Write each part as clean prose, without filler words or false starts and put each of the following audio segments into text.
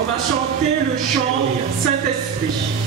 On va chanter le chant Saint-Esprit.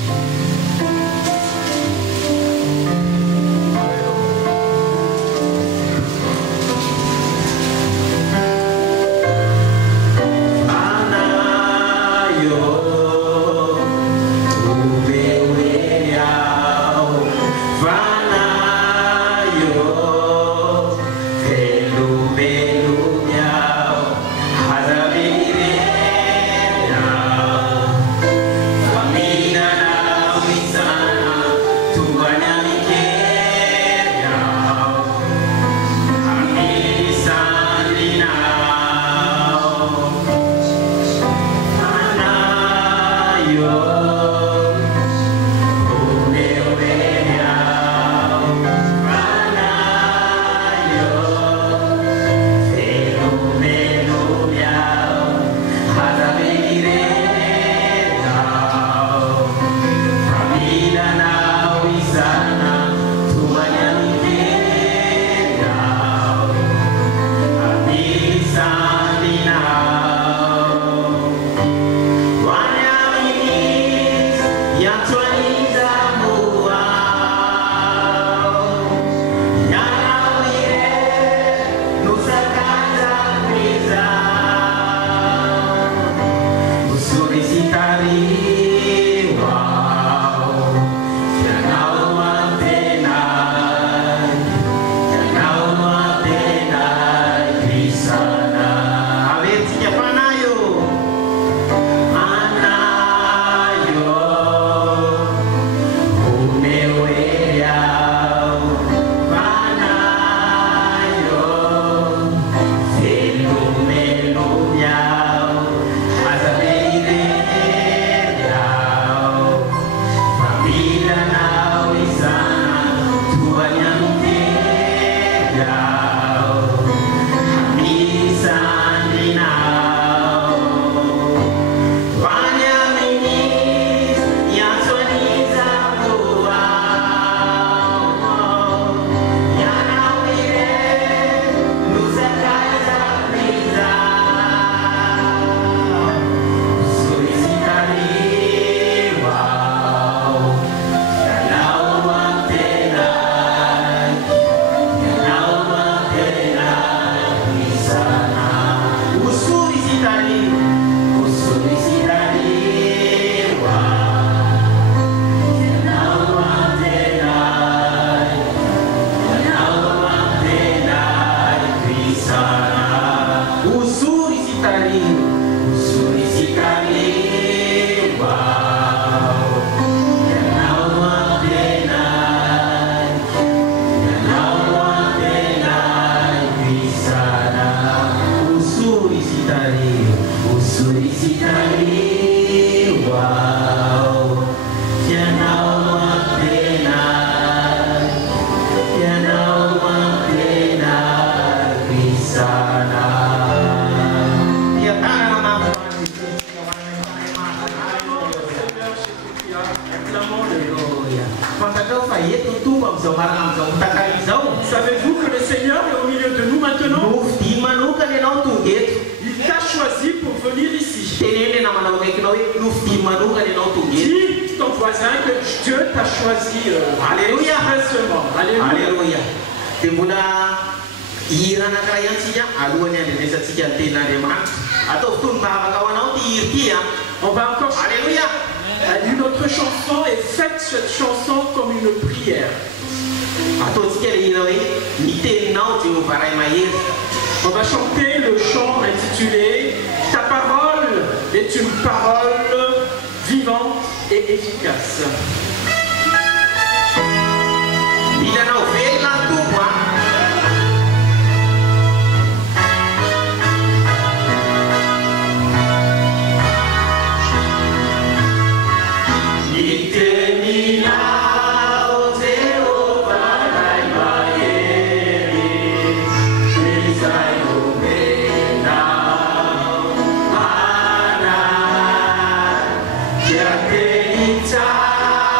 Savez-vous que le Seigneur est au milieu de nous maintenant? Il t'a choisi pour venir ici. Dis ton voisin que Dieu t'a choisi. Alléluia. Alléluia. On va encore. Alléluia. Une autre chanson et faites cette chanson comme une prière. On va chanter le chant intitulé Ta parole est une parole vivante et efficace. Yeah.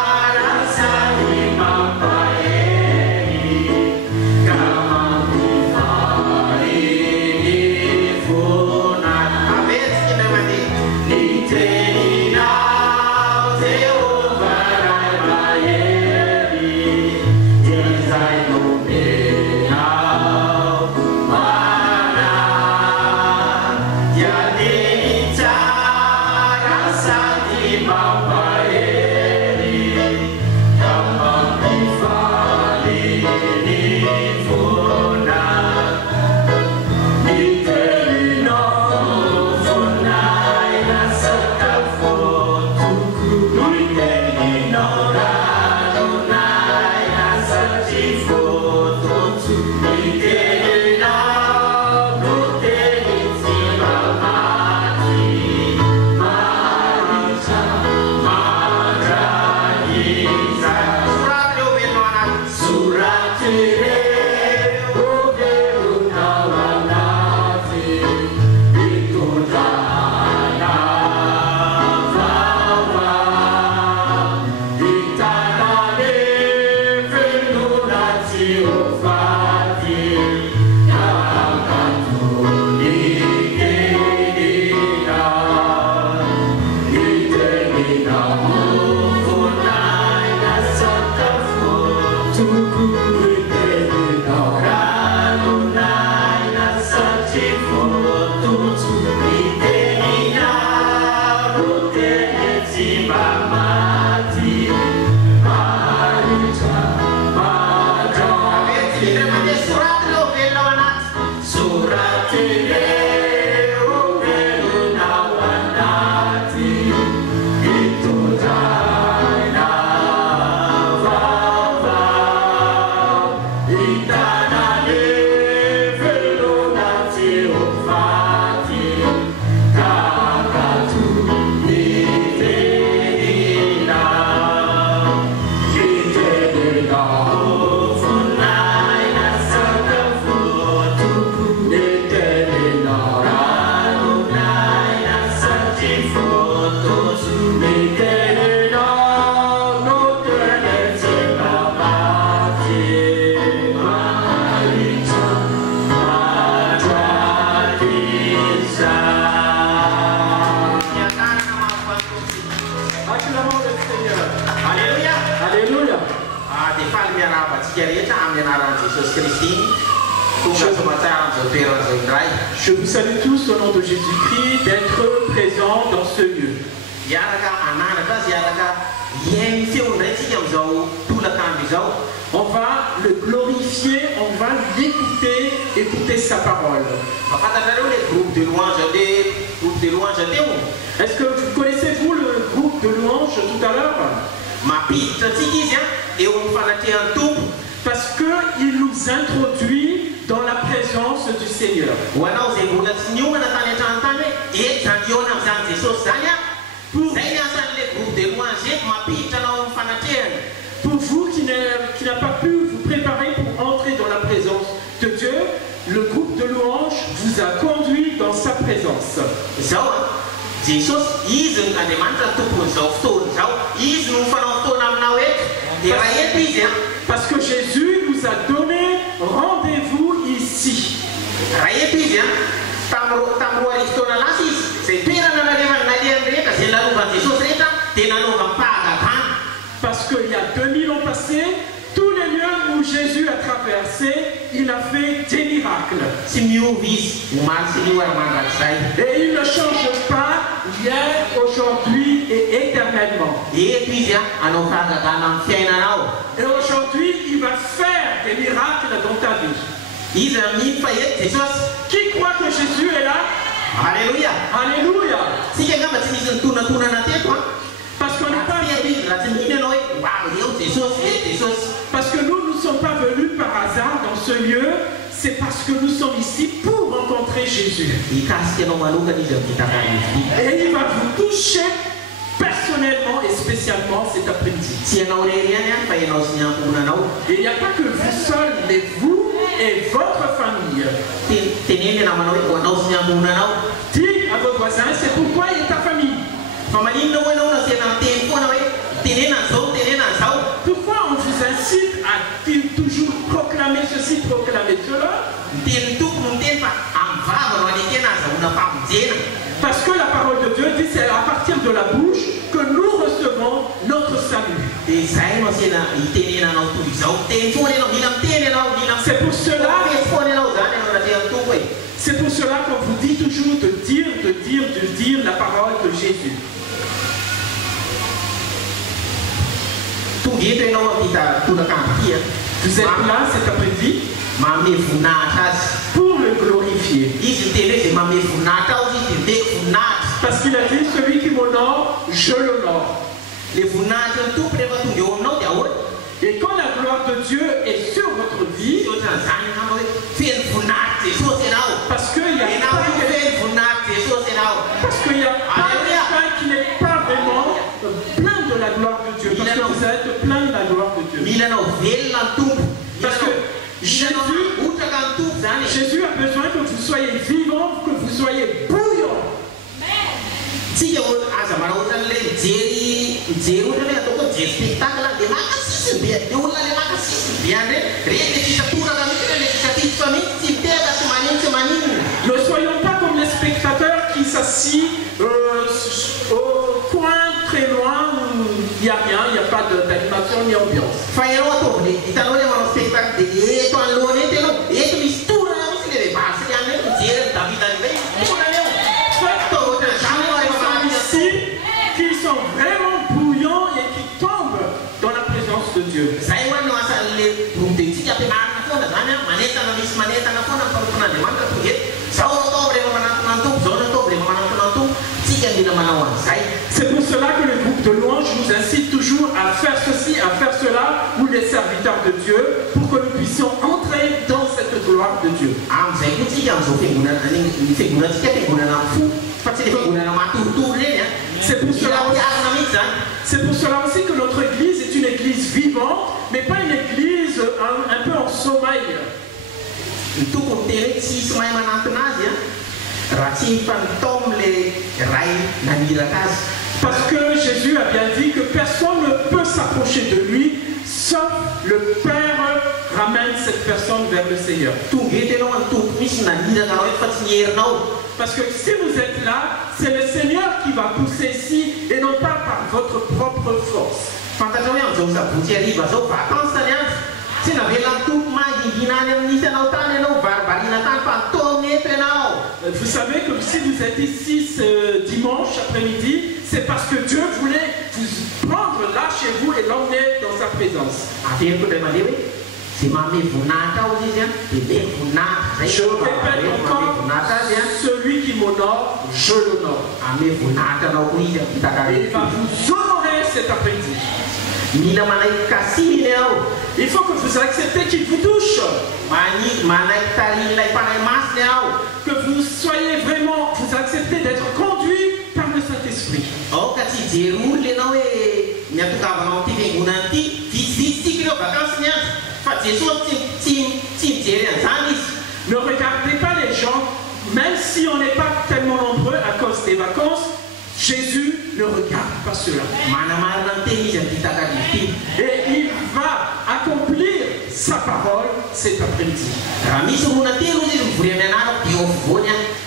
Je vous salue tous au nom de Jésus-Christ d'être présents dans ce lieu. On va le glorifier, on va l'écouter, écouter sa parole. Est-ce que vous connaissez-vous le groupe de louanges tout à l'heure? Parce qu'il nous introduit dans la présence du Seigneur. Pour vous qui n'a pas pu vous préparer pour entrer dans la présence de Dieu, le groupe de louanges vous a conduit dans sa présence. Parce que Jésus nous a donné rendez-vous ici. Parce qu'il y a 2000 ans passés, tous les lieux où Jésus a traversé, il a fait des miracles. Et il ne change pas hier, aujourd'hui et éternellement. Et aujourd'hui, il va faire des miracles dans ta vie. Qui croit que Jésus est là? Alléluia. Alléluia. Parce qu'on n'est pas... Parce que nous ne sommes pas venus par hasard dans ce lieu, c'est parce que nous sommes ici pour rencontrer Jésus. Et il va vous toucher personnellement et spécialement cet après-midi. Et il n'y a pas que vous seul, mais vous et votre famille. Dites à vos voisins, c'est pourquoi il est ta famille. Pourquoi on vous incite à toujours proclamer ceci, proclamer cela? Parce que la parole de Dieu dit c'est à partir de la bouche que nous recevons notre salut. C'est pour cela qu'on vous dit toujours de dire la parole de Jésus. Vous êtes là cet après-midi pour le glorifier. Parce qu'il a dit celui qui m'honore, je l'honore. Et quand la gloire de Dieu est sur votre vie, parce qu'il y a quelqu'un qui n'est pas vraiment plein de la gloire de Dieu, parce que vous êtes plein de la gloire de Dieu. Parce que Jésus a besoin que vous soyez vivant, que vous soyez bouillant. Ne soyons pas comme les spectateurs qui s'assient au coin très loin où il n'y a rien, il n'y a pas d'animation ni ambiance. Qui sont vraiment bouillants et qui tombent dans la présence de Dieu. C'est pour cela que le groupe de louanges nous incite toujours à faire ceci, à faire cela, ou les serviteurs de Dieu, pour que nous puissions entrer dans cette gloire de Dieu. C'est pour cela aussi que notre église est une église vivante, mais pas une église un peu en sommeil. Parce que Jésus a bien dit que personne ne peut s'approcher de lui, sauf le Père ramène cette personne vers le Seigneur. Parce que si vous êtes là, c'est le Seigneur qui va pousser ici et non pas par votre propre force. Vous savez que si vous êtes ici ce dimanche après-midi, c'est parce que Dieu voulait vous prendre là chez vous et l'emmener dans sa présence. Je répète encore, celui qui m'honore, je l'honore. Et il va vous honorer cet après-midi. Il faut que vous acceptez qu'il vous touche. Que vous soyez vraiment, vous acceptez d'être conduit par le Saint-Esprit. Ne regardez pas les gens, même si on n'est pas tellement nombreux à cause des vacances. Jésus ne regarde pas cela. Et il va accomplir sa parole cet après-midi.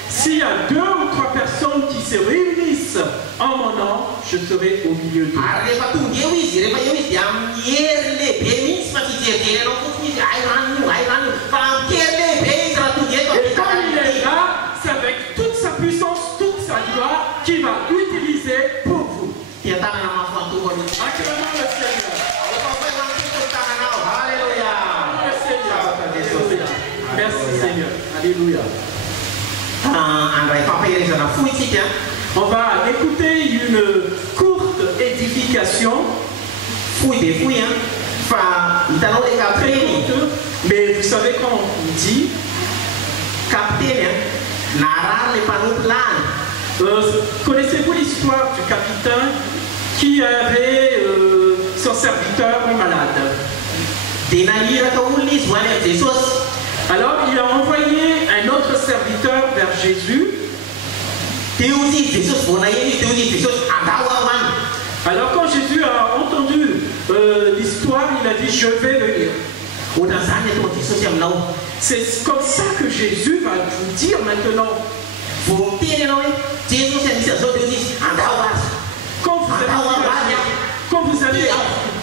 S'il y a 2 ou 3 personnes qui se réunissent en mon nom, je serai au milieu d'eux. Et quand il est là, c'est avec toute sa puissance, toute sa gloire qu'il va utiliser pour vous. Acclamons le Seigneur. Alléluia. Merci Seigneur. Alléluia. On va écouter une courte édification. Mais vous savez quand on dit connaissez-vous l'histoire du capitaine qui avait son serviteur malade? Alors il a envoyé un autre serviteur vers Jésus. Alors quand Jésus a entendu l'histoire, il a dit je vais venir. C'est comme ça que Jésus va vous dire maintenant. Quand vous allez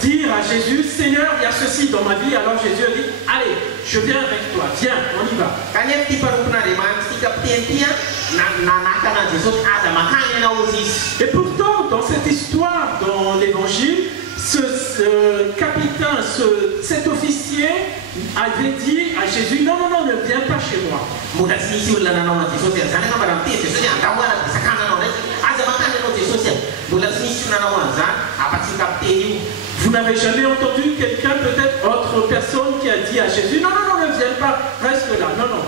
dire à Jésus, Seigneur, il y a ceci dans ma vie, alors Jésus a dit, allez, je viens avec toi, viens, on y va. Et pourtant, dans cette histoire, dans l'évangile, ce capitaine, cet officier avait dit à Jésus, non, non, non, ne viens pas chez moi. Vous n'avez jamais entendu quelqu'un, peut-être autre personne, qui a dit à Jésus, non, non, non, ne viens pas, reste là, non, non.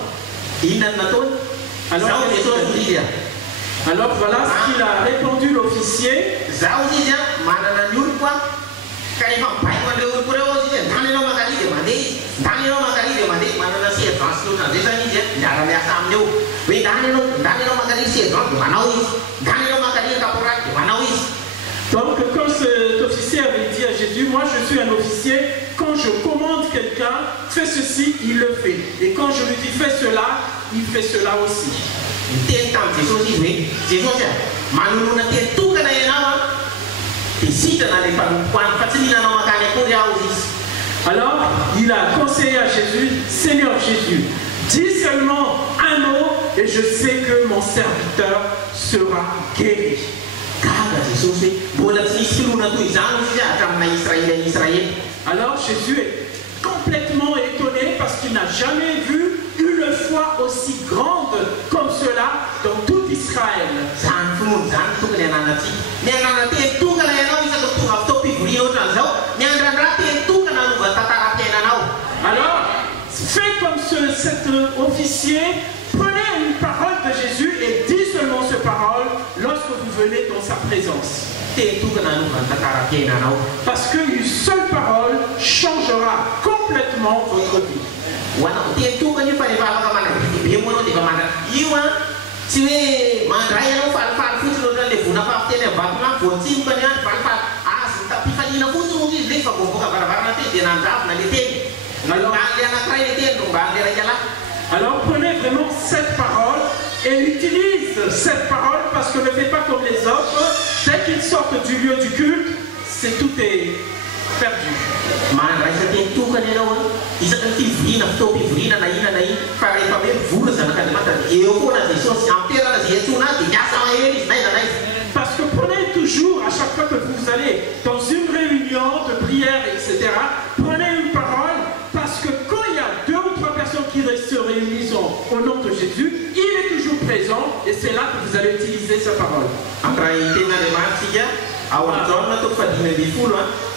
Alors voilà ce qu'il a répondu l'officier. Donc quand cet officier avait dit à Jésus, moi je suis un officier, quand je commande quelqu'un, fais ceci, il le fait. Et quand je lui dis fais cela, il fait cela aussi. Alors il a conseillé à Jésus, Seigneur Jésus, dis seulement un mot et je sais que mon serviteur sera guéri. Alors Jésus est complètement étonné parce qu'il n'a jamais vu une foi aussi grande comme cela dans tout Israël. Alors, faites comme cet officier, prenez une parole de Jésus et dites seulement cette parole lorsque vous venez dans sa présence. Parce qu'une seule parole changera complètement votre vie. Alors prenez vraiment cette parole et utilise cette parole parce que ne faites pas comme les autres. Dès qu'ils sortent du lieu du culte, tout est perdu. Parce que prenez toujours, à chaque fois que vous allez dans une réunion de prière, etc., prenez une parole, parce que quand il y a 2 ou 3 personnes qui se réunissent au nom de Jésus, il est toujours présent, et c'est là que vous allez utiliser sa parole.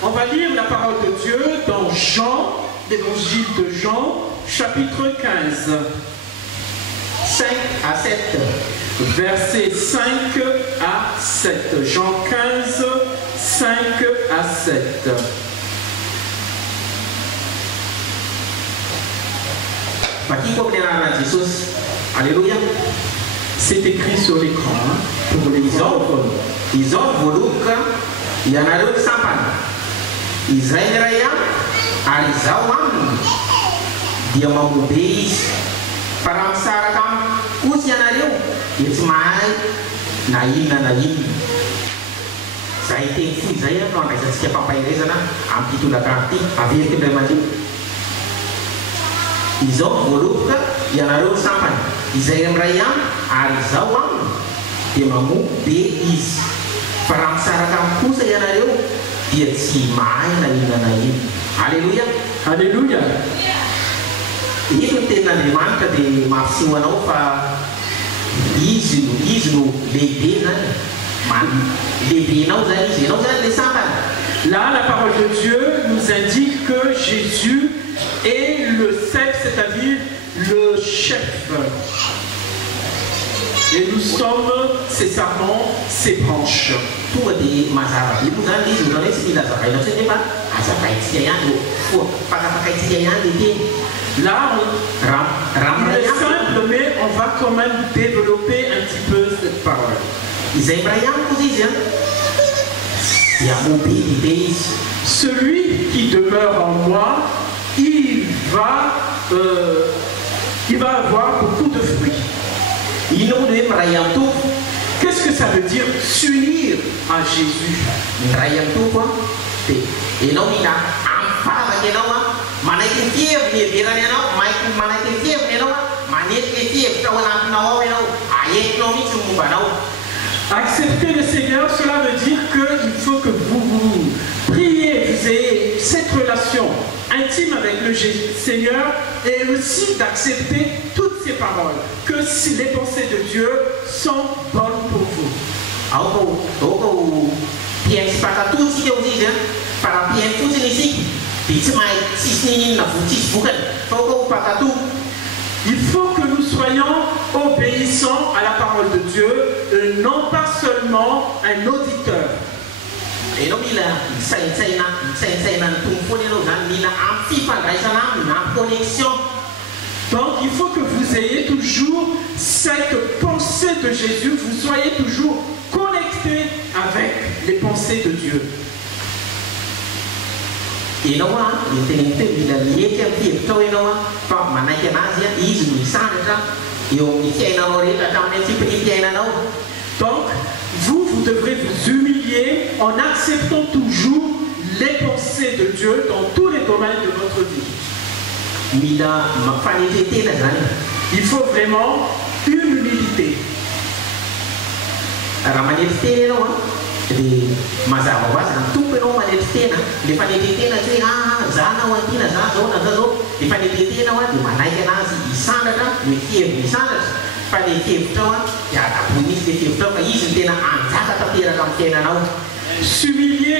On va lire la parole de Dieu dans Jean, l'évangile de Jean, chapitre 15. 5 à 7. Versets 5 à 7. Jean 15, 5 à 7. Alléluia. C'est écrit sur l'écran pour les hommes. Ils ont voulu qu'il y en a d'autres sans pan. Israël Raya, Arizawam, Diamabubis, Paramsarakam, Kusianario, Yetsmai, Naïm. Ça a été fou, Israël, non, mais ça s'est pas payé, un petit tout la carte, avec le Mali. Ils ont voulu qu'il y en a d'autres sans pan. Israël Raya, Arizawam, Diamabubis. Paramsarakam Kusianario, Yetsmai, Naïm. Alléluia. Alléluia. Itu tenang de mafsiwanau fa izinu lebe man lebe nau les sampan. Là, la parole de Dieu nous indique que Jésus est le cep, c'est-à-dire le chef. Et nous sommes ses sarments, ses branches. Tout est mazara. Il nous a dit, nous avons dit, là, il est simple, mais on va quand même développer un petit peu cette parole. Celui qui demeure en moi, il va avoir beaucoup de fruits. Qu'est-ce que ça veut dire s'unir à Jésus? Accepter le Seigneur, cela veut dire qu'il faut que vous priez, vous ayez cette relation intime avec le Seigneur et aussi d'accepter toutes ses paroles, que les pensées de Dieu sont bonnes pour vous. Il faut que nous soyons obéissants à la parole de Dieu et non pas seulement un auditeur. Donc il faut que vous ayez toujours cette pensée de Jésus, vous soyez toujours connecté avec les pensées de Dieu. Donc, vous devrez vous humilier en acceptant toujours les pensées de Dieu dans tous les domaines de votre vie. Il faut vraiment une humilité. S'humilier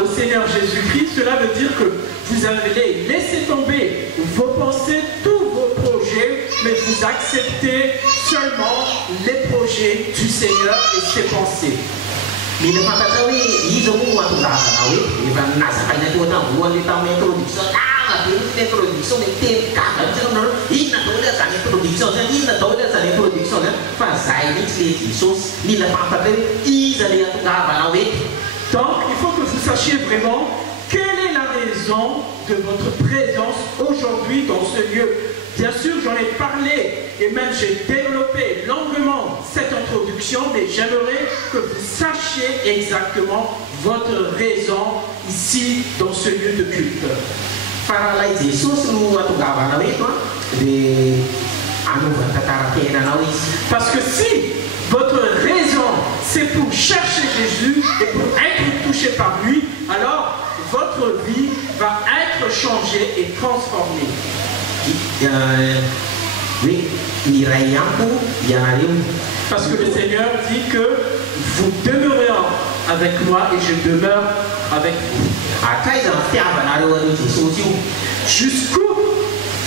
au Seigneur Jésus-Christ, cela veut dire que vous allez laisser tomber vos pensées, tous vos projets, mais vous acceptez seulement les projets du Seigneur et ses pensées. Donc, il faut que vous sachiez vraiment quelle est la raison de votre présence aujourd'hui dans ce lieu. Bien sûr, j'en ai parlé et même j'ai développé longuement cette introduction, mais j'aimerais que vous sachiez exactement votre raison ici dans ce lieu de culte. Parce que si votre raison c'est pour chercher Jésus et pour être touché par lui, alors votre vie va être changée et transformée. Parce que le Seigneur dit que vous demeurez avec moi et je demeure avec vous. Jusqu'où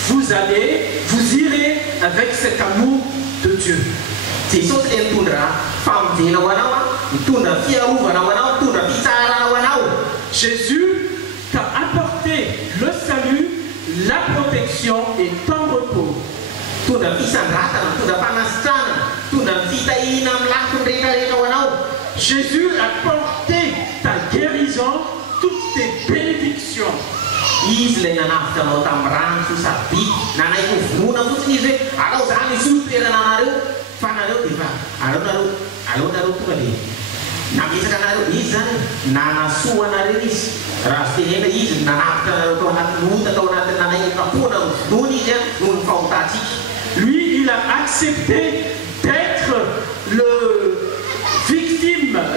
vous allez, vous irez avec cet amour de Dieu. Jésus t'a apporté le salut, la protection et ton repos. Jésus a porté ta guérison, toutes tes bénédictions. Lui, il a accepté d'être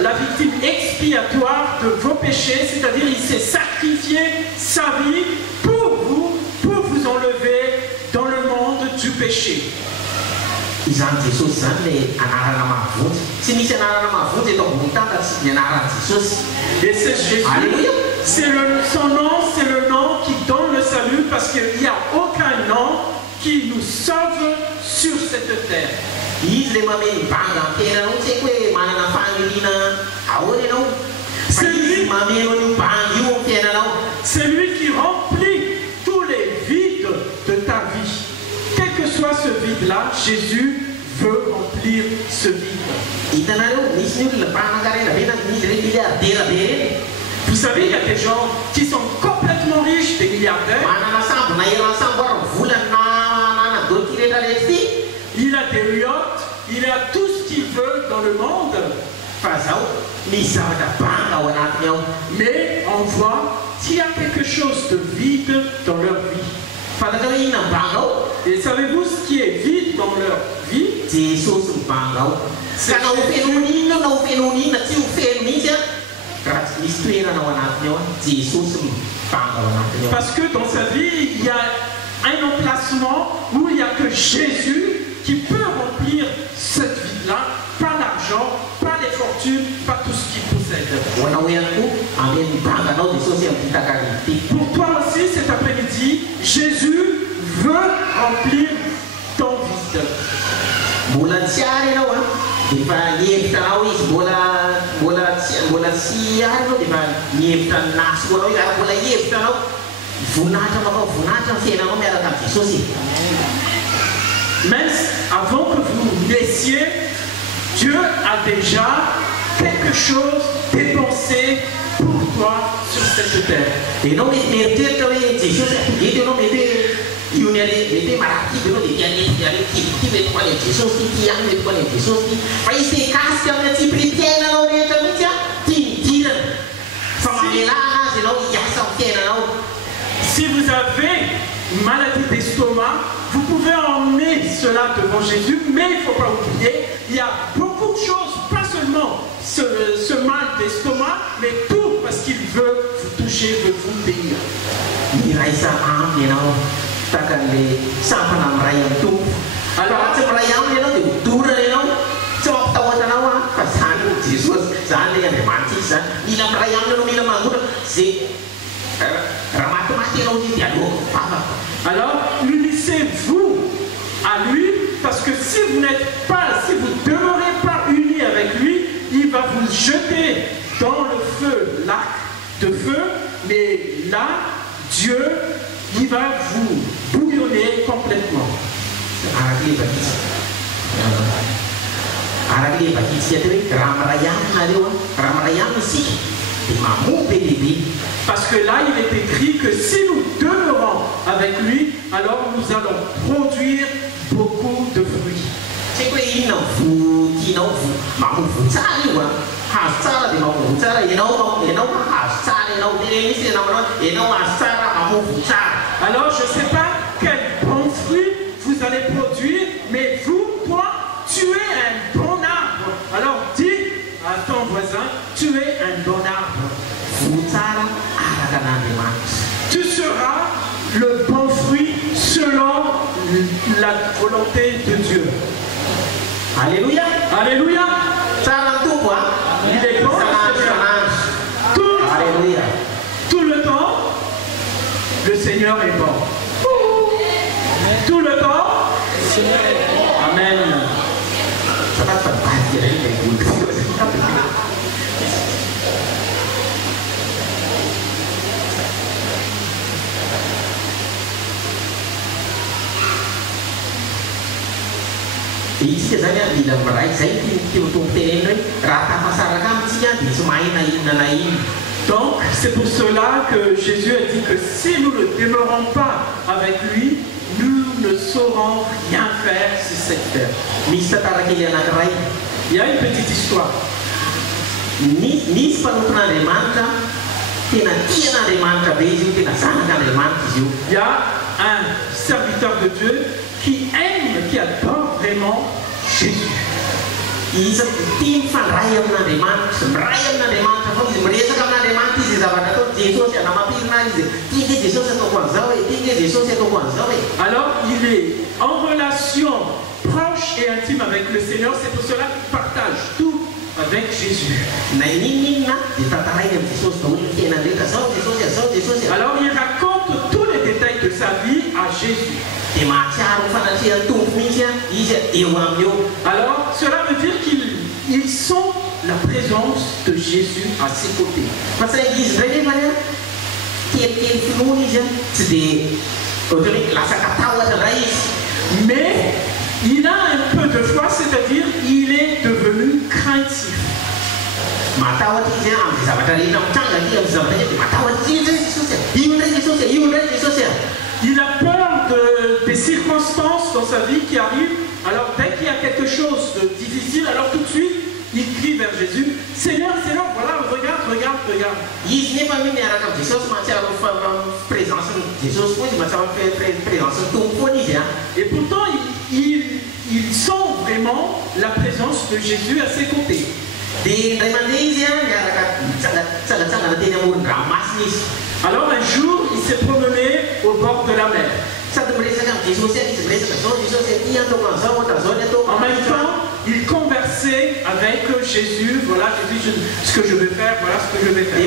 la victime expiatoire de vos péchés, c'est-à-dire il s'est sacrifié sa vie pour vous enlever dans le monde du péché. Et c'est Jésus, son nom, c'est le nom qui donne le salut parce qu'il n'y a aucun nom qui nous sauve sur cette terre. C'est lui qui remplit tous les vides de ta vie. Quel que soit ce vide-là, Jésus veut remplir ce vide. Vous savez, il y a des gens qui sont complètement riches, des milliardaires. Il a des yachts, il a tout ce qu'il veut dans le monde. Mais on voit qu'il y a quelque chose de vide dans leur vie. Et savez-vous ce qui est vide dans leur vie? Parce que dans sa vie, il y a un emplacement où il n'y a que Jésus qui peut remplir cette vie-là, pas l'argent, pas les fortunes, pas tout ce qu'il possède. Pour toi aussi, cet après-midi, Jésus veut remplir ton vide. Même avant que vous naissiez, Dieu a déjà quelque chose dépensé pour toi sur cette terre. Et non, si vous avez une maladie d'estomac, vous pouvez emmener cela devant Jésus, mais il ne faut pas oublier, il y a beaucoup de choses, pas seulement ce mal d'estomac, mais tout parce qu'il veut vous toucher, veut vous bénir. Alors, unissez-vous à lui, parce que si vous n'êtes pas, si vous ne demeurez pas unis avec lui, il va vous jeter dans le feu, l'arc de feu, mais là, Dieu, il va vous bouillonner complètement. Parce que là, il est écrit que si nous demeurons avec lui, alors nous allons produire beaucoup de fruits. Alors je ne sais pas quel bon fruit vous allez produire, mais vous, toi, tu es un bon arbre. Alors dis à ton voisin, tu es un bon arbre. Tu seras le bon fruit selon la volonté de Dieu. Alléluia. Alléluia. Il est bon. Alléluia. Tout le temps, le Seigneur est bon. Tout le temps, le Seigneur est bon. Amen. Izy zany a mila miray zay tiatompo teneny hoe raha tafasaraka amitsika dia tsy mahay na inona na inona. Donc c'est pour cela que Jésus a dit que si nous ne demeurons pas avec lui, nous ne saurons rien faire sur cette terre. Misy tantara kely anankiray. Il y a une petite histoire. Nisy mpanoton'Andriamanitra tena tian'Andriamanitra be izy io, tena zanak'Andriamanitra izy io. Il y a un serviteur de Dieu qui aime, qui adore vraiment Jésus. Izy tia mifandray amin'Andriamanitra, miray amin'Andriamanitra fa izy miresaka amin'Andriamanitra izy zavatra atao Jesosy anamapirina izy tia nge Jesosy ataoko an'izao e, tia nge Jesosy ataoko an'izao e. Alors il est en relation proche et intime avec le Seigneur, c'est pour cela qu'il partage tout avec Jésus. Alors il raconte tous les détails de sa vie à Jésus. Alors cela veut dire qu'ils sont la présence de Jésus à ses côtés. Mais il a un peu de foi, c'est-à-dire il est devenu craintif. Il a peur des circonstances dans sa vie qui arrivent. Alors dès qu'il y a quelque chose de difficile, alors tout de suite, il crie vers Jésus, Seigneur, Seigneur, voilà, regarde, regarde, regarde. Et pourtant, ils sentent vraiment la présence de Jésus à ses côtés. Alors un jour, il s'est promené au bord de la mer. En même temps, il conversait avec Jésus. Voilà, Jésus, ce que je vais faire, voilà ce que je vais faire.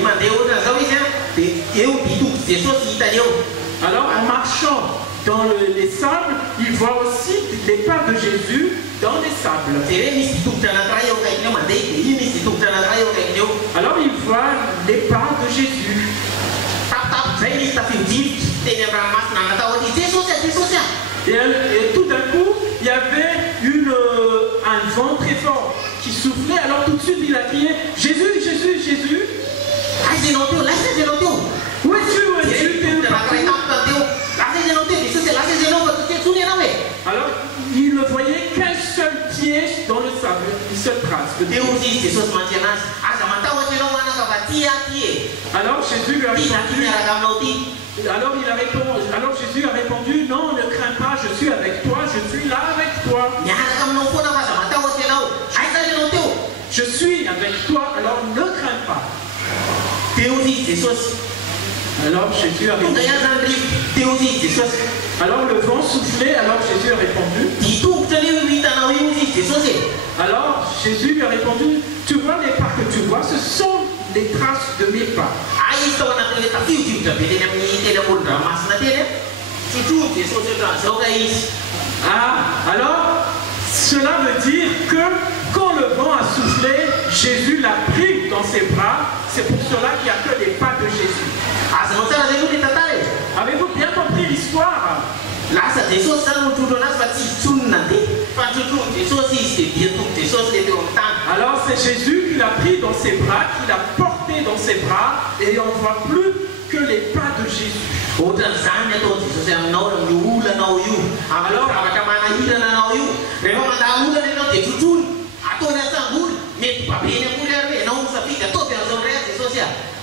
Alors en marchant dans les sables, il voit aussi les pas de Jésus dans les sables. Alors il voit les pas de Jésus. Et tout d'un coup, il y avait un vent très fort qui soufflait. Alors tout de suite, il a crié, Jésus, Jésus, Jésus. Où es-tu, où es-tu? Alors, il ne voyait qu'un seul pied dans le sable, une seule trace. Alors Jésus lui a répondu, alors Jésus a répondu, non, ne crains pas, je suis avec toi, je suis là avec toi. Je suis avec toi, alors ne crains pas. Alors Jésus a répondu. Alors le vent soufflait, alors Jésus a répondu. Alors Jésus lui a répondu, tu vois les pas que tu vois, ce sont les traces de mes pas. Alors cela veut dire que quand le vent a soufflé, Jésus l'a pris dans ses bras. C'est pour cela qu'il n'y a que les pas de Jésus. Avez-vous bien compris l'histoire? Alors c'est Jésus qui l'a pris dans ses bras, qui l'a porté dans ses bras, et on ne voit plus que les pas de Jésus.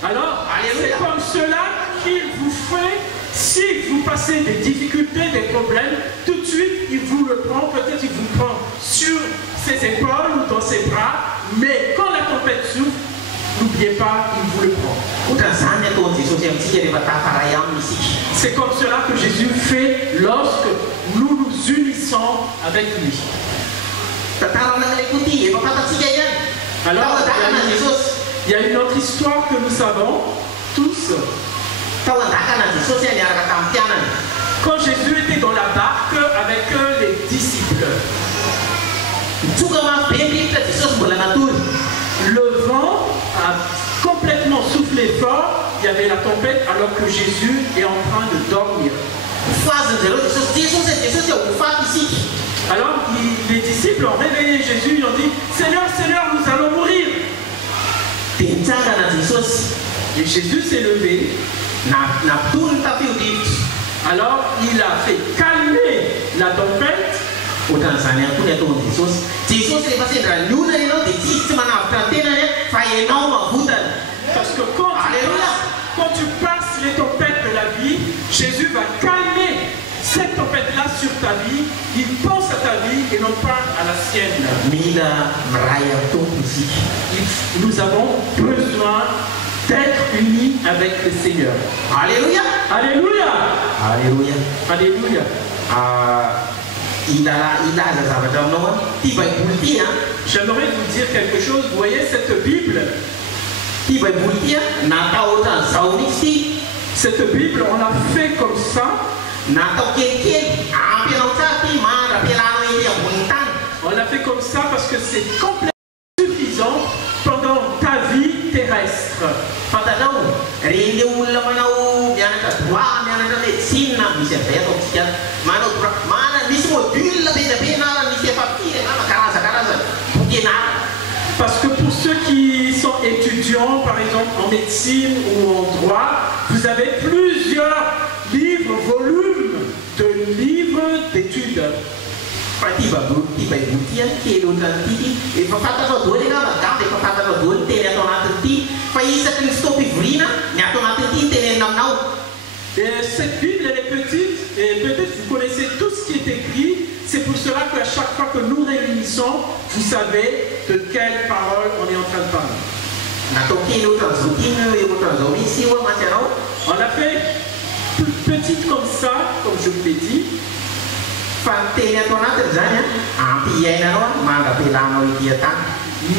Alors, c'est comme cela qu'il vous fait, si vous passez des difficultés, des problèmes, tout de suite, il vous le prend, peut-être il vous prend sur ses épaules ou dans ses bras, mais quand la tempête souffle, n'oubliez pas, il vous le prend. C'est comme cela que Jésus fait lorsque nous nous unissons avec lui. Alors, il y a une autre histoire que nous savons tous. Quand Jésus était dans la barque avec les disciples, le vent a complètement soufflé fort, il y avait la tempête alors que Jésus est en train de dormir. Alors les disciples ont réveillé Jésus, ils ont dit, Seigneur, Seigneur, nous allons mourir. Et Jésus s'est levé. Alors il a fait calmer la tempête. Parce que quand tu passes les tempêtes de la vie, Jésus va calmer cette tempête-là sur ta vie. Il pense à ta vie et non pas à la sienne. Nous avons besoin d'être unis avec le Seigneur. Alléluia. Alléluia. Alléluia. Alléluia. J'aimerais vous dire quelque chose. Vous voyez cette Bible? Cette Bible, on l'a fait comme ça. On l'a fait comme ça parce que c'est complètement suffisant pendant ta vie terrestre. Parce que pour ceux qui sont étudiants, par exemple en médecine ou en droit, vous avez plusieurs livres, volumes de livres d'études. Et cette Bible, elle est petite, et peut-être vous connaissez tout ce qui est écrit. C'est pour cela qu'à chaque fois que nous réunissons, vous savez de quelle parole on est en train de parler. On l'a fait petite comme ça, comme je vous l'ai dit.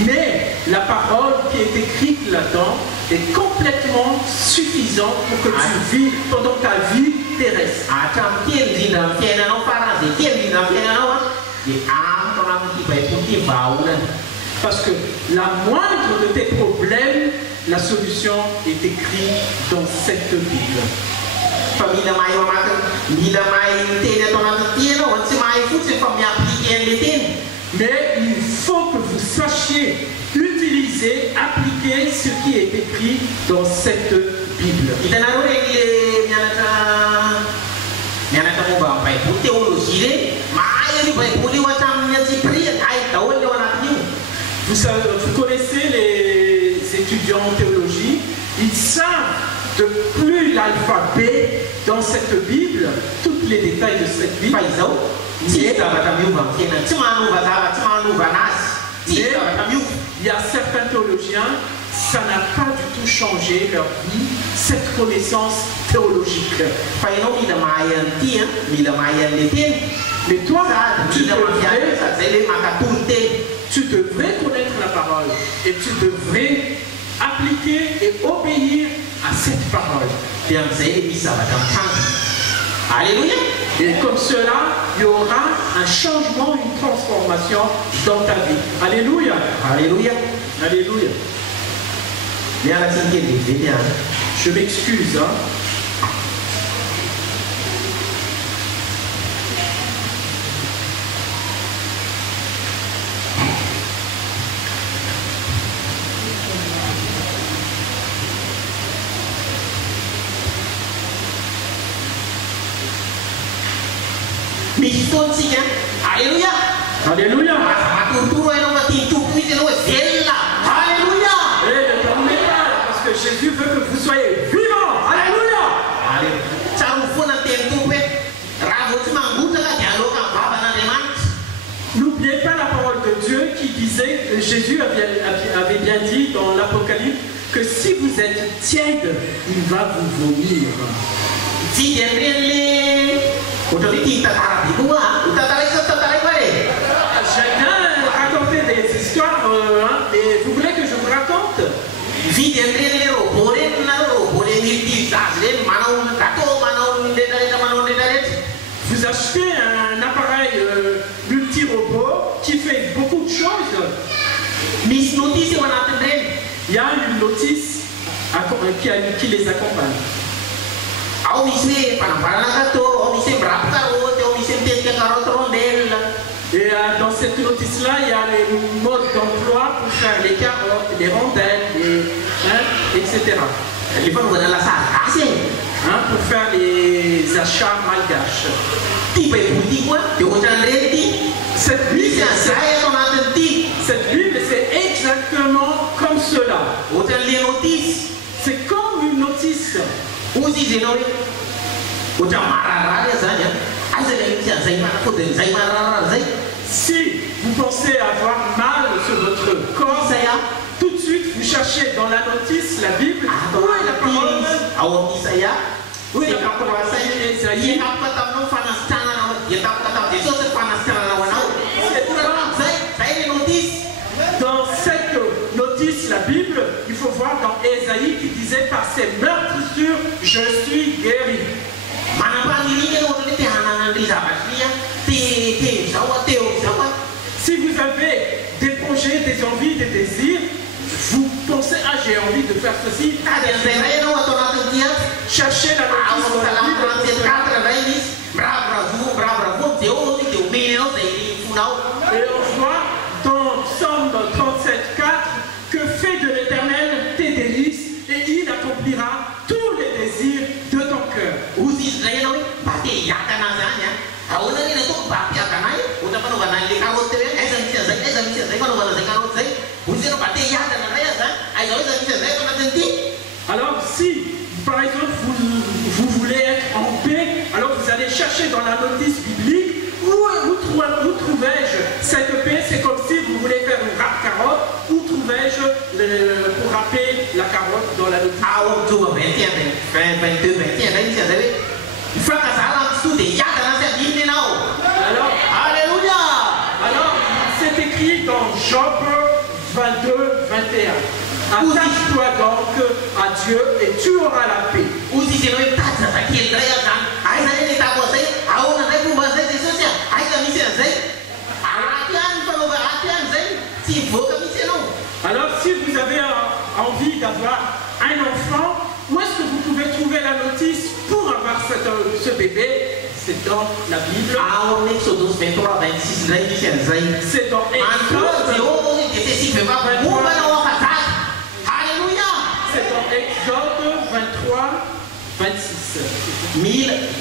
Mais la parole qui est écrite là-dedans est complètement suffisante pour que tu vives pendant ta vie terrestre. Parce que la moindre de tes problèmes, la solution est écrite dans cette Bible. Mais il faut que vous sachiez utiliser, appliquer ce qui est écrit dans cette Bible. Vous connaissez les étudiants en théologie, ils savent de plus l'alphabet dans cette Bible, tous les détails de cette Bible. Il y a certains théologiens, ça n'a pas du tout changé leur vie, cette connaissance théologique. Mais toi, tu devrais connaître la parole et tu devrais appliquer et obéir à cette parole. Alléluia. Et comme cela, il y aura un changement, une transformation dans ta vie. Alléluia. Alléluia. Alléluia. Je m'excuse. Alléluia. Alléluia. Alléluia. Parce que Jésus veut que avait bien dit dans l'Apocalypse que si vous êtes tiède, il va vous vomir. J'aime bien raconter des histoires, et vous voulez que je vous raconte? Vous achetez un appareil multi-robot qui fait beaucoup de choses. Il y a une notice qui les accompagne. Et dans cette notice-là, il y a les modes d'emploi pour faire les carottes, les rondelles, etc. Pour faire les achats malgaches. Cette Bible, c'est exactement comme cela. C'est comme une notice. Si vous pensez avoir mal sur votre corps, tout de suite vous cherchez dans la notice la Bible. Où est la parole? Où est la parole d'Ésaïe? Dans cette notice, la Bible, il faut voir dans Ésaïe qui disait par ses meurtrissures, je suis guéri. Si vous avez des projets, des envies, des désirs, vous pensez, ah j'ai envie de faire ceci, cherchez la notice dans la Bible. Et on voit dans Psaume 37:4 que fais de l'Éternel tes délices et il accomplira tous les désirs de ton cœur. Alors si, par exemple, vous voulez être en paix, alors vous allez chercher dans la notice biblique où trouvais-je cette paix. C'est comme si vous voulez faire une râpe carotte, où trouvais-je pour râper la carotte dans la notice. Alors, c'est écrit dans Job 22:21. Attache-toi donc à Dieu et tu auras la paix. Alors si vous avez envie d'avoir un enfant, où est-ce que vous pouvez trouver la notice pour avoir ce bébé? C'est dans la Bible. C'est dans Exode 23:26. 1023:26.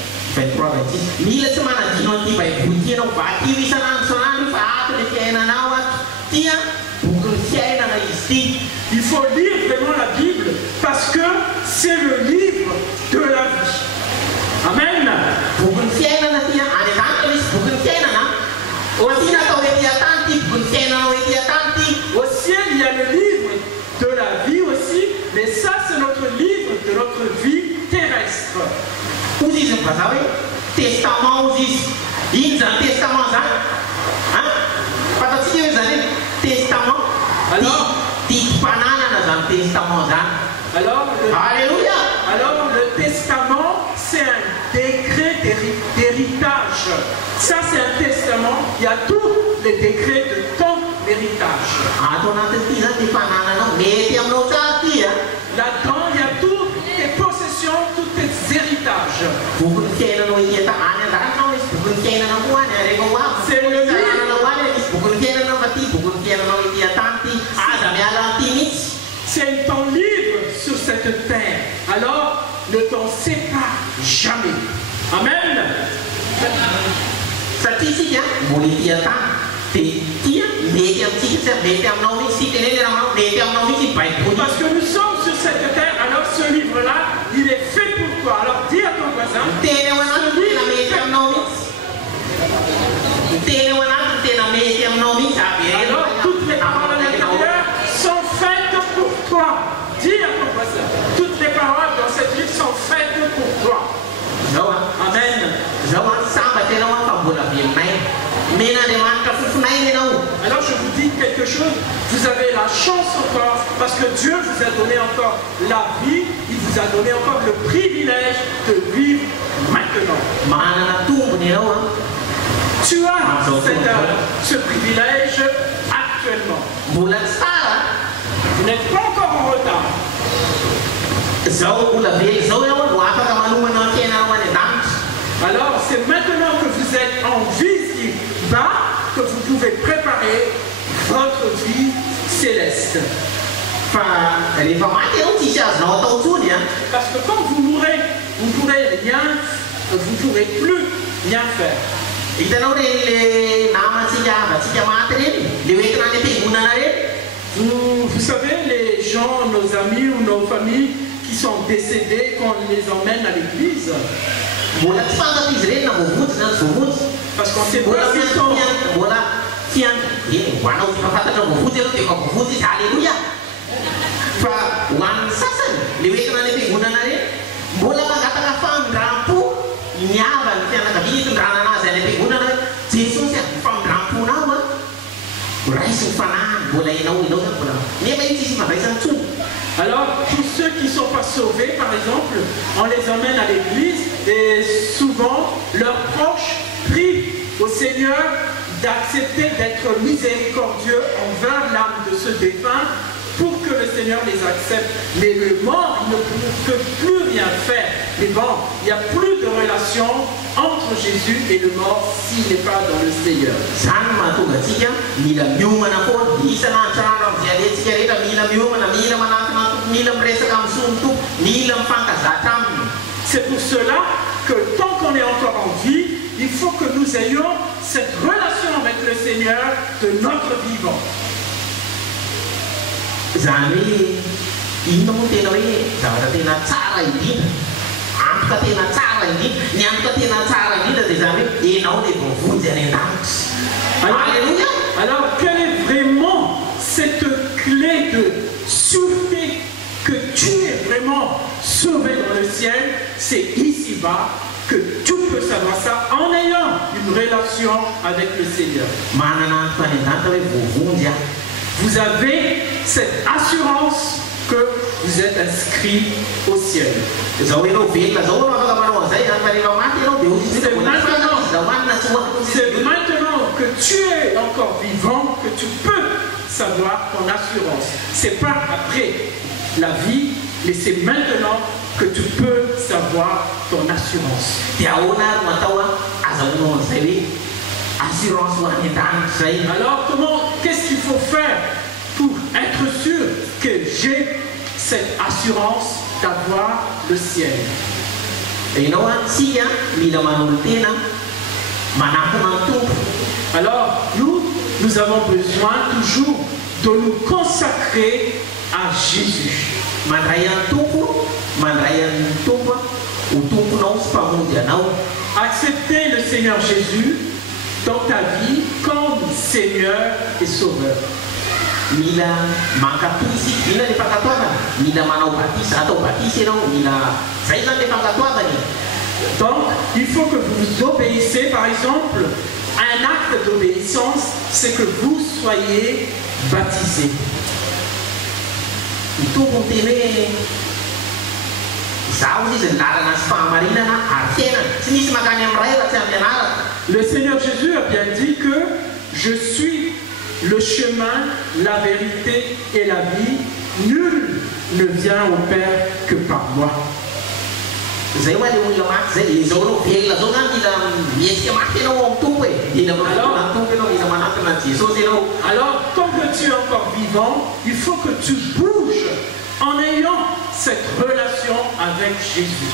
Il faut lire vraiment la Bible parce que c'est le livre de la vie. Amen. Au ciel, il y a le livre de la vie aussi, mais ça, c'est notre livre de notre vie terrestre. Alors, le testament, c'est un décret d'héritage. Ça, c'est un testament. Il y a tous les décrets de ton héritage. Là-dedans, il y a toutes tes possessions, tous tes héritages. C'est le livre. C'est ton livre sur cette terre. Alors, ne t'en sépare jamais. Amen. Parce que nous sommes sur cette terre, alors ce livre-là, il est fait pour toi. Alors dis à ton voisin, alors toutes les paroles à l'intérieur, quelque chose, vous avez la chance encore, parce que Dieu vous a donné encore la vie, il vous a donné encore le privilège de vivre maintenant. Tu as ce privilège actuellement. Vous n'êtes pas encore en retard. Alors c'est maintenant que vous êtes en vie ici-bas que vous pouvez préparer votre vie céleste. Parce que quand vous mourrez, vous ne pourrez plus rien faire. Vous savez, les gens, nos amis ou nos familles qui sont décédés, qu'on les emmène à l'église. Parce qu'on ne sait pas s'ils sont... Alors, pour ceux qui ne sont pas sauvés, par exemple, on les emmène à l'église et souvent, leurs proches prient au Seigneur d'accepter d'être miséricordieux envers l'âme de ce défunt pour que le Seigneur les accepte. Mais le mort ne peut plus rien faire. Mais bon, il n'y a plus de relation entre Jésus et le mort s'il n'est pas dans le Seigneur. C'est pour cela que tant qu'on est encore en vie, il faut que nous ayons cette relation avec le Seigneur de notre vivant. Alors, quelle est vraiment cette clé de sûreté que tu es vraiment sauvé dans le ciel? C'est ici-bas que tu peux savoir ça en ayant une relation avec le Seigneur. Vous avez cette assurance que vous êtes inscrit au ciel. C'est maintenant que tu es encore vivant que tu peux savoir ton assurance. C'est pas après la vie, mais c'est maintenant que tu peux savoir ton assurance. Alors qu'est-ce qu'il faut faire pour être sûr que j'ai cette assurance d'avoir le ciel? Alors nous avons besoin toujours de nous consacrer à Jésus. Accepter le Seigneur Jésus dans ta vie comme Seigneur et Sauveur. Donc, il faut que vous obéissez. Par exemple, un acte d'obéissance, c'est que vous soyez baptisés. Le Seigneur Jésus a bien dit que je suis le chemin, la vérité et la vie. Nul ne vient au Père que par moi. Alors, tant que tu es encore vivant, il faut que tu bouges en ayant cette relation avec Jésus.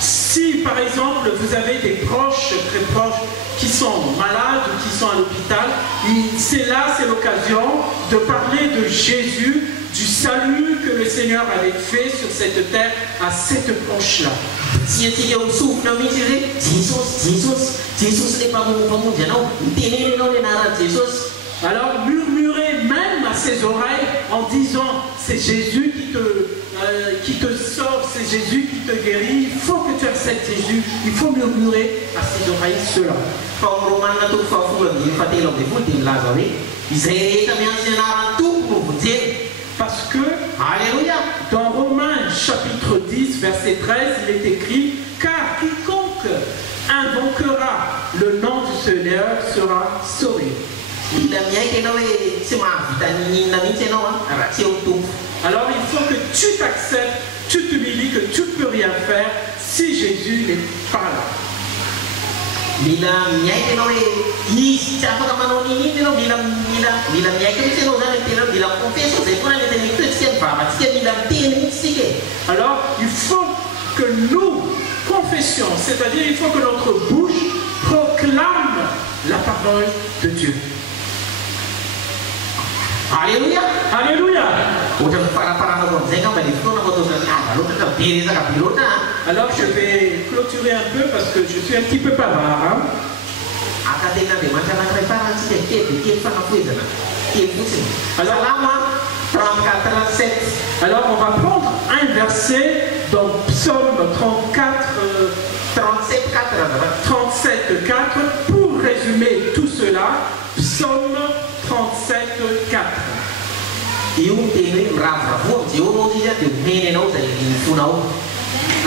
Si par exemple vous avez des proches très proches qui sont malades ou qui sont à l'hôpital, c'est l'occasion de parler de Jésus, du salut que le Seigneur avait fait sur cette terre à cette planche-là. Alors murmurez même à ses oreilles en disant c'est Jésus qui te sauve, c'est Jésus qui te guérit, il faut que tu acceptes Jésus, il faut murmurer à ses oreilles cela. Parce que alléluia, dans Romains chapitre 10 verset 13 il est écrit car quiconque invoquera le nom du Seigneur sera sauvé. Alors il faut que tu t'acceptes, tu t'humilies, que tu ne peux rien faire si Jésus n'est pas là. Alors il faut que nous confessions, c'est-à-dire il faut que notre bouche proclame la parole de Dieu. Alléluia, alléluia. Alors je vais clôturer un peu parce que je suis un petit peu bavard. Hein? Alors on va prendre un verset dans Psaume 37, 4 pour résumer tout cela. Psaume 37, 4.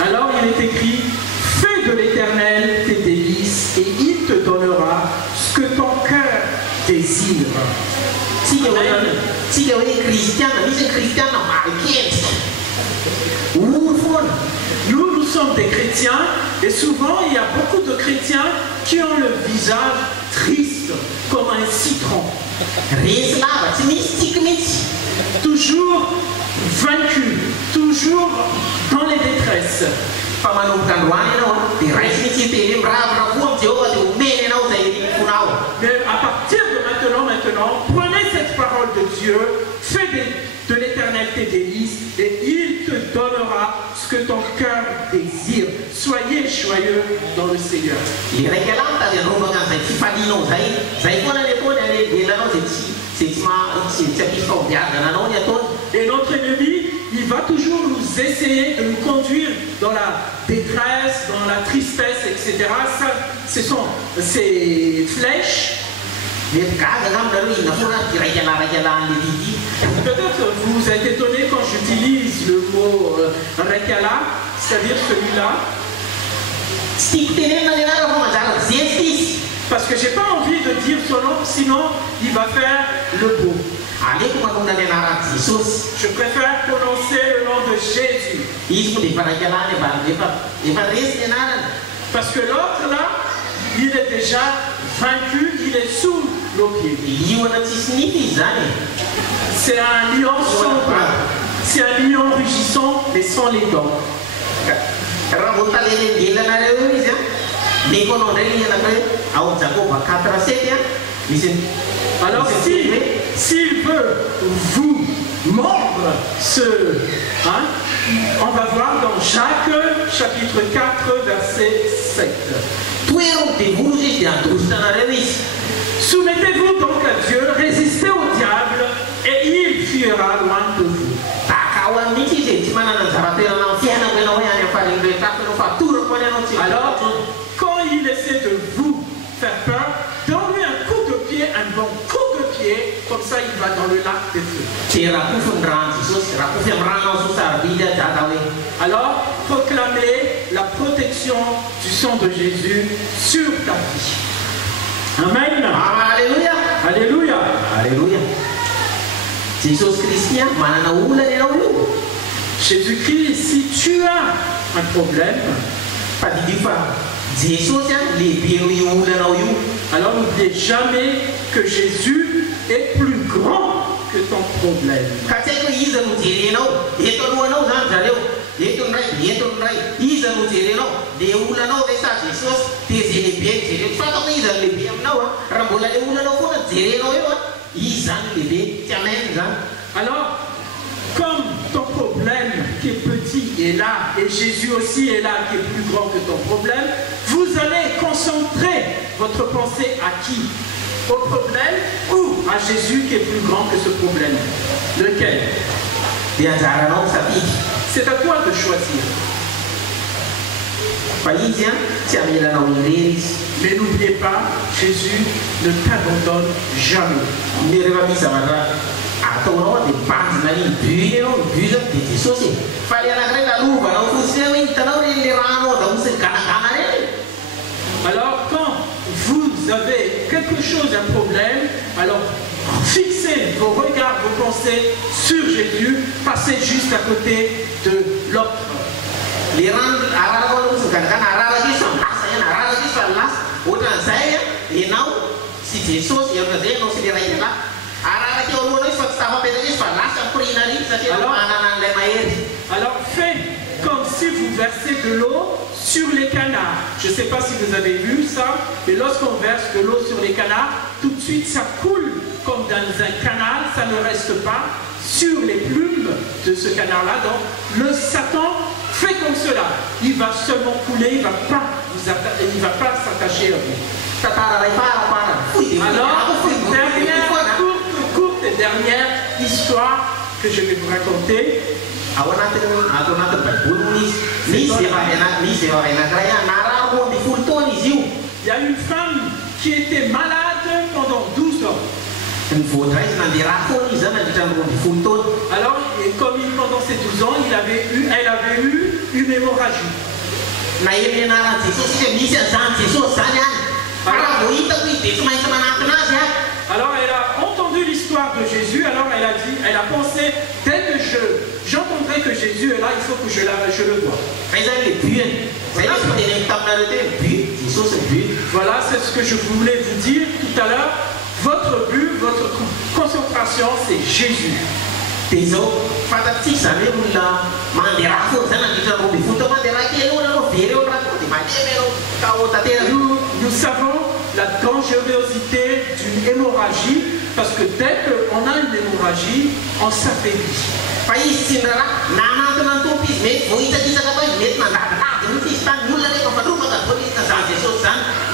Alors il est écrit, fais de l'Éternel tes délices et il te donnera ce que ton cœur désire. Nous sommes des chrétiens et souvent il y a beaucoup de chrétiens qui ont le visage triste comme un citron. Toujours vaincu, toujours dans les détresses. Mais à partir de maintenant, prenez cette parole de Dieu, fais de l'Éternel tes délices et il te donnera ce que ton cœur désire. Soyez joyeux dans le Seigneur. Et notre ennemi, il va toujours nous essayer de nous conduire dans la détresse, dans la tristesse, etc. Ça, ce sont ces flèches. Peut-être vous êtes étonné quand j'utilise le mot rekala, c'est-à-dire celui-là. Parce que j'ai pas envie de dire son nom, sinon il va faire le beau. Je préfère prononcer le nom de Jésus. Parce que l'autre là, il est déjà vaincu, il est sous nos pieds. C'est un lion sombre, c'est un lion rugissant, mais sans les dents. Alors s'il veut vous mordre on va voir dans Jacques chapitre 4 verset 7. Soumettez-vous donc à Dieu, résistez au diable et il fuira loin de vous. Alors, quand il essaie de vous faire peur, donnez un coup de pied, un bon coup de pied, comme ça il va dans le lac des feux. Alors, proclamez la protection du sang de Jésus sur ta vie. Amen. Alléluia. Alléluia. Alléluia. Jésus-Christ, si tu as un problème, alors n'oubliez jamais que Jésus est plus grand que ton problème. Alors, comme ton problème qui est petit est là, et Jésus aussi est là, qui est plus grand que ton problème, vous allez concentrer votre pensée à qui? Au problème ou à Jésus qui est plus grand que ce problème? Lequel? C'est à toi de choisir. Mais n'oubliez pas, Jésus ne t'abandonne jamais. Alors quand vous avez quelque chose, un problème, alors fixez vos regards, vos pensées sur Jésus, passez juste à côté de l'autre. Alors faites comme si vous versez de l'eau sur les canards. Je ne sais pas si vous avez vu ça, mais lorsqu'on verse de l'eau sur les canards, tout de suite ça coule comme dans un canal, ça ne reste pas sur les plumes de ce canard-là. Donc le Satan fait comme cela. Il va seulement couler, il ne va pas s'attacher à vous. Alors, courte et dernière histoire que je vais vous raconter. Il y a une femme qui était malade pendant 12 ans. Alors, comme pendant ces 12 ans, elle avait eu une hémorragie. Alors elle a entendu l'histoire de Jésus, alors elle a pensé, dès que j'entendrai que Jésus est là, il faut que je le voie. Voilà, c'est ce que je voulais vous dire tout à l'heure. Votre but, votre concentration, c'est Jésus. Nous savons la dangerosité d'une hémorragie, parce que dès qu'on a une hémorragie, on s'affaiblit.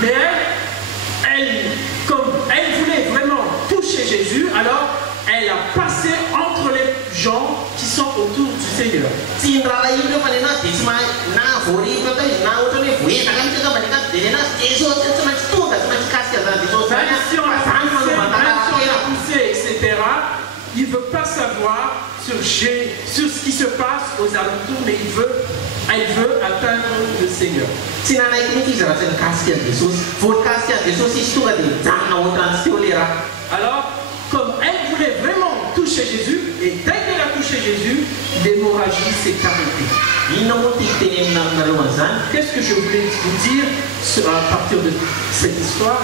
Mais comme elle voulait vraiment toucher Jésus, alors elle a passé entre les gens qui sont autour du Seigneur. Etc. Il ne veut pas savoir sur ce qui se passe aux alentours, mais elle veut atteindre le Seigneur. Alors, comme elle voulait vraiment toucher Jésus, et dès qu'elle a touché Jésus, l'hémorragie s'est arrêtée. Qu'est-ce que je voulais vous dire à partir de cette histoire?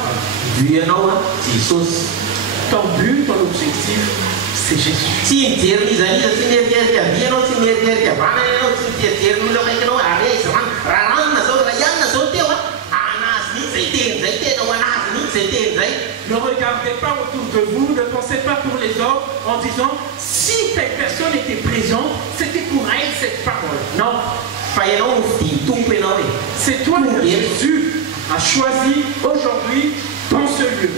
Ton but, ton objectif, c'est Jésus. Ne regardez pas autour de vous, ne pensez pas pour les autres en disant si telle personne était présente, c'était pour elle cette parole. Non. C'est toi que Jésus a choisi aujourd'hui dans ce lieu.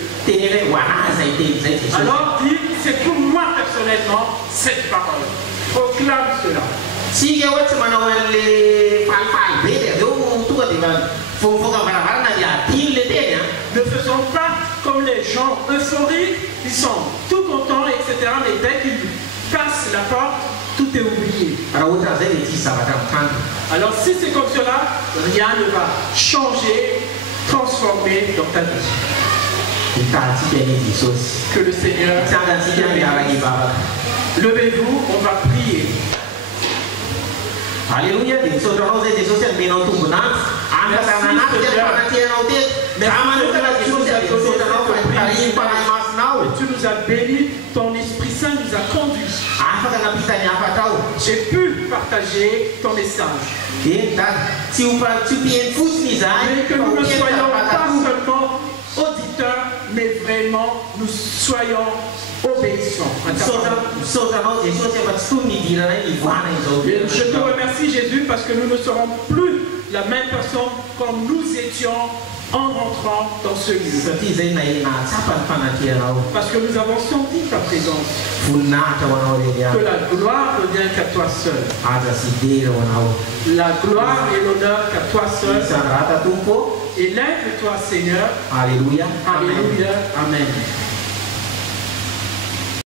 Alors dis, c'est pour moi personnellement cette parole. Proclame cela. Ne faisons pas comme les gens euphoriques, ils sont tout contents, etc. Mais dès qu'ils passent la porte, tout est oublié. Alors si c'est comme cela, rien ne va changer, transformer dans ta vie. Que le Seigneur... Levez-vous, on va prier. Alléluia. Tu nous as bénis, ton Esprit Saint nous a conduits. J'ai pu partager ton message. Mais que nous ne soyons pas seulement auditeurs, mais vraiment nous soyons obéissons à ta parole. Et je te remercie Jésus parce que nous ne serons plus la même personne comme nous étions en rentrant dans ce lieu. Parce que nous avons senti ta présence. Que la gloire ne vient qu'à toi seul. La gloire et l'honneur qu'à toi seul. Élève-toi Seigneur. Alléluia. Alléluia. Amen.